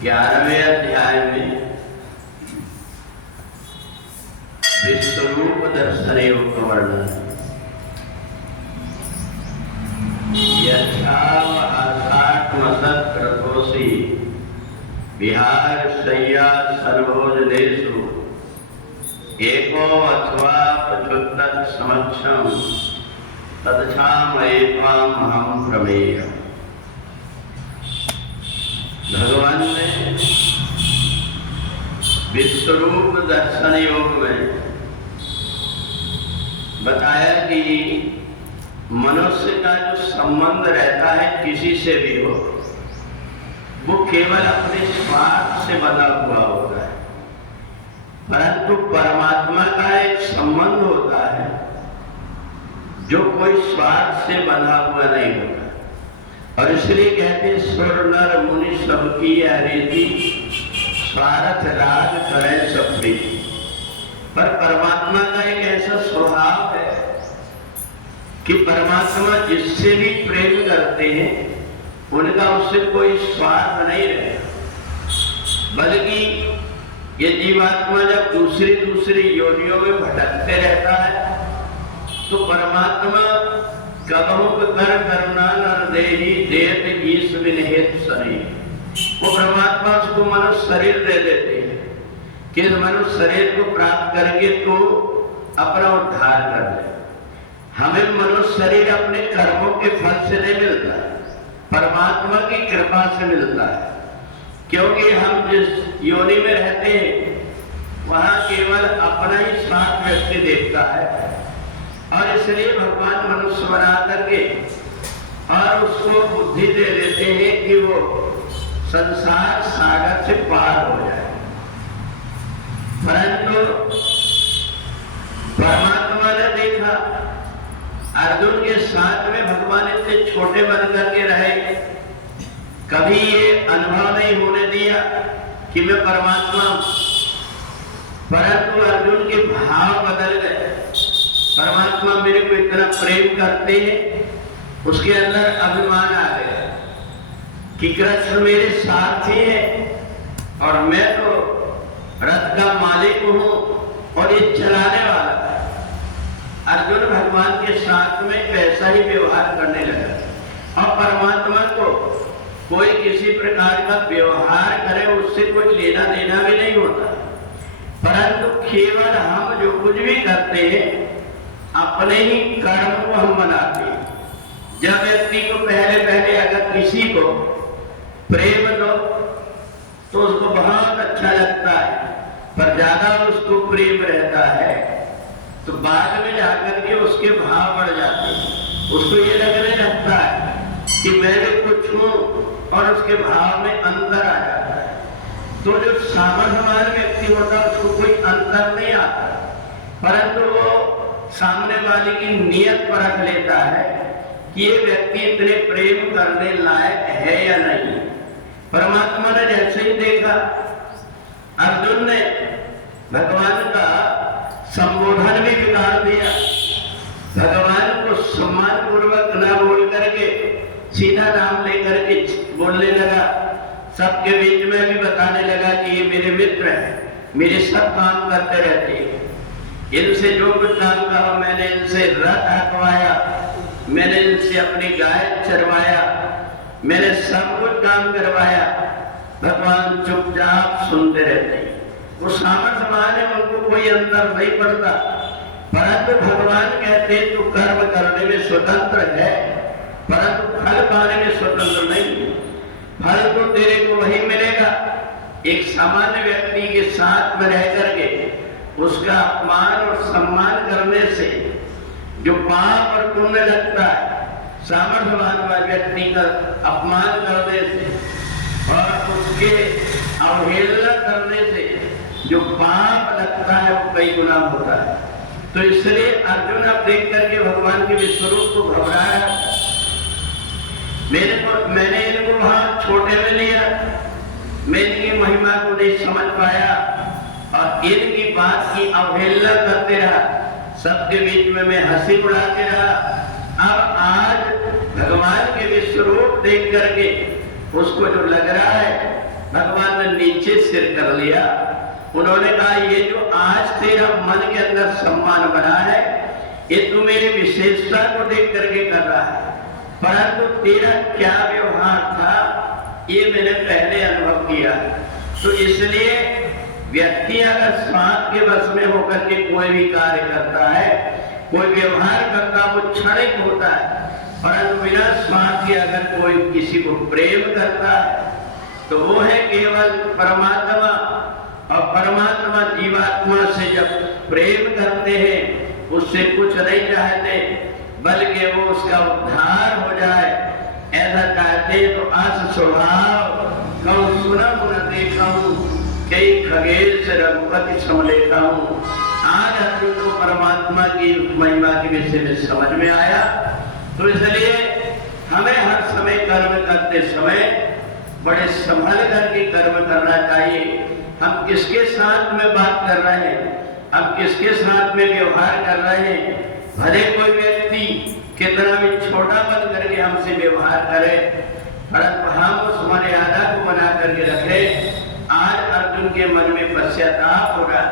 11वें अध्याय में विश्वरूप दर्शन योग का वर्णन है। यथावहासात्मसत्क्रतोषि विहार शय्या सर्वोजनेषु एको अथवा प्रचुत्तत् समक्षम तदक्षामये त्वाम् अहं प्रमेय। भगवान ने विश्वरूप दर्शन योग में बताया कि मनुष्य का जो संबंध रहता है किसी से भी हो, वो केवल अपने स्वार्थ से बंधा हुआ होता है, परंतु परमात्मा का एक संबंध होता है जो कोई स्वार्थ से बंधा हुआ नहीं होता। और इसलिए कहते सुर नर मुनि सबकी हरेती स्वार्थ राग करे सब प्रीति। पर परमात्मा का एक ऐसा स्वभाव है कि परमात्मा जिससे भी प्रेम करते हैं उनका उससे कोई स्वार्थ नहीं रहता, बल्कि ये जीवात्मा जब दूसरी योनियों में भटकते रहता है तो परमात्मा कबहु कर करुणा नर देहि देत ईश विनहित शरीर, वो परमात्मा उसको मनुष्य शरीर दे देते हैं कि मनुष्य शरीर को प्राप्त करके तो अपना उद्धार कर ले। हमें मनुष्य शरीर अपने कर्मों के फल से नहीं मिलता, परमात्मा की कृपा से मिलता है। क्योंकि हम जिस योनि में रहते हैं वहां केवल अपना ही स्वार्थ व्यक्ति देखता है, और इसलिए भगवान मनुष्य बना करके और उसको बुद्धि दे देते हैं कि वो संसार सागर से पार हो जाए। परंतु परमात्मा ने देखा अर्जुन के साथ में भगवान इतने छोटे बन करके रहे, कभी ये अनुभव नहीं होने दिया कि मैं परमात्मा हूं, परंतु अर्जुन के भाव बदल गए। परमात्मा मेरे को इतना प्रेम करते हैं, उसके अंदर अभिमान आ गया कि कृष्ण मेरे साथी है और मैं तो रथ का मालिक हूं और ये चलाने वाला। अर्जुन भगवान के साथ में ऐसा ही व्यवहार करने लगा, और परमात्मा को कोई किसी प्रकार का व्यवहार करे उससे कोई लेना देना भी नहीं होता, परंतु केवल हम जो कुछ भी करते हैं अपने ही कर्म को हम बनाते हैं। जब व्यक्ति को पहले अगर किसी को प्रेम दो तो उसको बहुत अच्छा लगता है, पर ज्यादा उसको प्रेम रहता है तो बाद में जाकर के उसके भाव बढ़ जाते हैं। उसको ये लगने लगता है कि मैं भी कुछ हूं और उसके भाव में अंतर आ जाता है। तो जो सामान्य व्यक्ति होता है उसको कोई अंतर नहीं आता, परंतु वो सामने वाले की नियत परख लेता है कि ये व्यक्ति इतने प्रेम करने लायक है या नहीं। परमात्मा ने जैसे ही देखा अर्जुन ने भगवान का संबोधन भी बिगाड़ दिया, भगवान को सम्मान पूर्वक न बोल करके सीधा नाम लेकर के बोलने लगा। सबके बीच में भी बताने लगा कि ये मेरे मित्र हैं, मेरे सब काम करते रहते हैं, इनसे जो कुछ काम कहा मैंने इनसे रथ हकवाया, मैंने इनसे अपनी गाय चरवाया, मैंने सब कुछ काम करवाया। भगवान चुपचाप सुनते रहते हैं। वो सामर्थ्यवान है, उनको कोई अंतर नहीं पड़ता, परंतु भगवान कहते हैं तू कर्म करने में स्वतंत्र है परंतु फल पाने में स्वतंत्र नहीं। फल तो तेरे को वही मिलेगा। एक सामान्य व्यक्ति के साथ में रह करके उसका अपमान और सम्मान करने से जो पाप और पुण्य लगता है, सामर्थ्यवान व्यक्ति का अपमान करने से और उसके अवहेलना करने से जो पाप लगता है वो कई गुना होता है। तो इसलिए अर्जुन अब देख करके भगवान के विश्वरूप को घबराया। मैंने इनको वहां छोटे में लिया, मैं इनकी महिमा को नहीं समझ पाया और इनकी बात की अवहेलना करते रहा, सबके बीच में मैं हंसी उड़ाते रहा। अब आज भगवान के विश्वरूप देख करके उसको जो लग रहा है भगवान ने नीचे सिर कर लिया। उन्होंने कहा ये जो आज तेरा मन के अंदर सम्मान बना है ये तू मेरी विशेषता को देख करके कर रहा है, परंतु तेरा क्या व्यवहार था ये मैंने पहले अनुभव किया। तो इसलिए व्यक्ति अगर स्वार्थ के वश में होकर के कोई भी कार्य करता है, कोई व्यवहार करता है, वो क्षणिक होता है, परंतु बिना स्वार्थ के अगर कोई किसी को प्रेम करता है तो वो है केवल परमात्मा। और परमात्मा जीवात्मा से जब प्रेम करते हैं उससे कुछ नहीं चाहते बल्कि वो उसका उद्धार हो जाए ऐसा चाहते। तो आस स्वभाव कहूँ सुना मुना देखा हूँ, कई खगेल से रघुपति सम लेखा हूँ। आज अर्जुन को परमात्मा की महिमा के विषय में समझ में आया। तो इसलिए हमें हर समय कर्म करते समय बड़े संभल करके कर्म करना चाहिए। हम किसके साथ में बात कर रहे हैं, हम किसके साथ में व्यवहार कर रहे हैं, भले कोई व्यक्ति कितना भी छोटा बन करके हमसे व्यवहार करे, परंतु हम उस मर्यादा को बना करके रखें। आज अर्जुन के मन में पश्चाताप हो रहा है।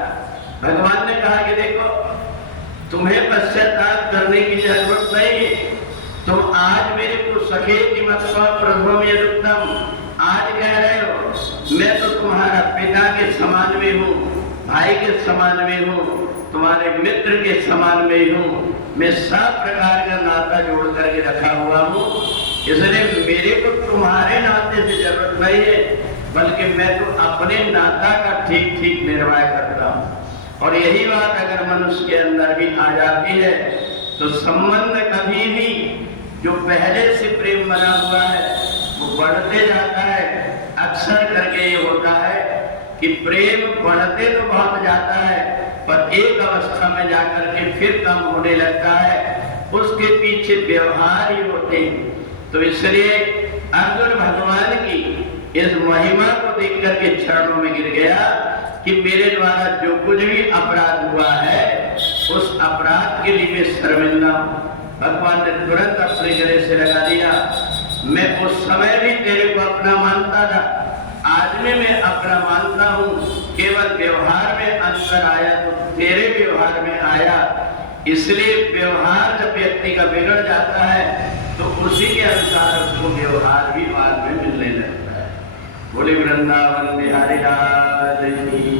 भगवान ने कहा कि देखो तुम्हें पश्चाताप करने की जरूरत नहीं है, तुम आज मेरे को सखे कि मत्वा प्रभु में उत्तम आज कह रहे हो मैं तो तुम्हारा पिता के समान में हूँ, भाई के समान में हूँ, तुम्हारे मित्र के समान में हूँ, मैं सब प्रकार का नाता जोड़ करके रखा हुआ हूँ। इसलिए मेरे को तुम्हारे नाते से जरूरत नहीं है, बल्कि मैं तो अपने नाता का ठीक ठीक निर्वाह करता हूँ। और यही बात अगर मनुष्य के अंदर भी आ जाती है तो संबंध कभी भी जो पहले से प्रेम बना हुआ है वो बढ़ते जाता है। अक्सर करके ये होता है कि प्रेम बढ़ते तो बहुत जाता है पर एक अवस्था में जाकर के फिर कम होने लगता है, उसके पीछे व्यवहार ही होते हैं। तो इसलिए अर्जुन भगवान की इस महिमा को देख करके चरणों में गिर गया कि मेरे द्वारा जो कुछ भी अपराध हुआ है उस अपराध के लिए मैं शर्मिंदा हूँ। भगवान ने तुरंत अपने गले से लगा दिया। मैं उस समय भी तेरे को अपना मानता था, आज में मैं अपना मानता हूँ, केवल व्यवहार में अंतर आया तो तेरे व्यवहार में आया। इसलिए व्यवहार जब व्यक्ति का बिगड़ जाता है तो उसी के अनुसार उसको व्यवहार भी बाद में मिलने लगता है। बोले वृंदावन बिहारी लाल की।